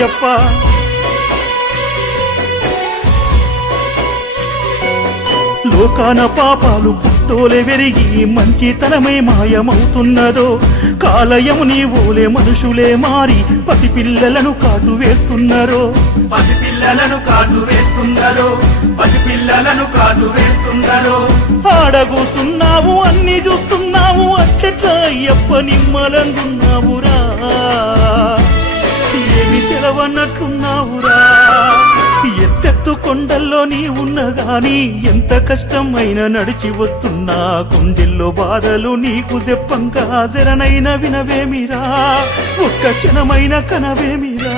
అయ్యప్ప. లోకాన పాపాలు పుట్టోలే వెరిగి మంచితనమే మాయమవుతున్నదో, కాలయము నీ ఓలే మనుషులే మారి పసిపిల్లలను కాటు వేస్తున్నారో, పసిపిల్లలను కాటు వేస్తున్నారో, పసిపిల్లలను కాటు వేస్తున్నారో. ఆడగూసున్నావు అన్ని చూస్తున్నావు అట్లెట్లా అయ్యప్ప నిమ్మలంగున్నావురా, ఏమి తెలవన్నట్లున్నావురా. ఎత్తెత్తు కొండల్లో నీ ఉన్నగాని ఎంత కష్టమైనా నడిచి వస్తున్నా, గుండెల్లో బాధలు నీకు చెప్పంగా జరనైన వినవేమిరా, ఒక్క క్షణమైన కనవేమిరా.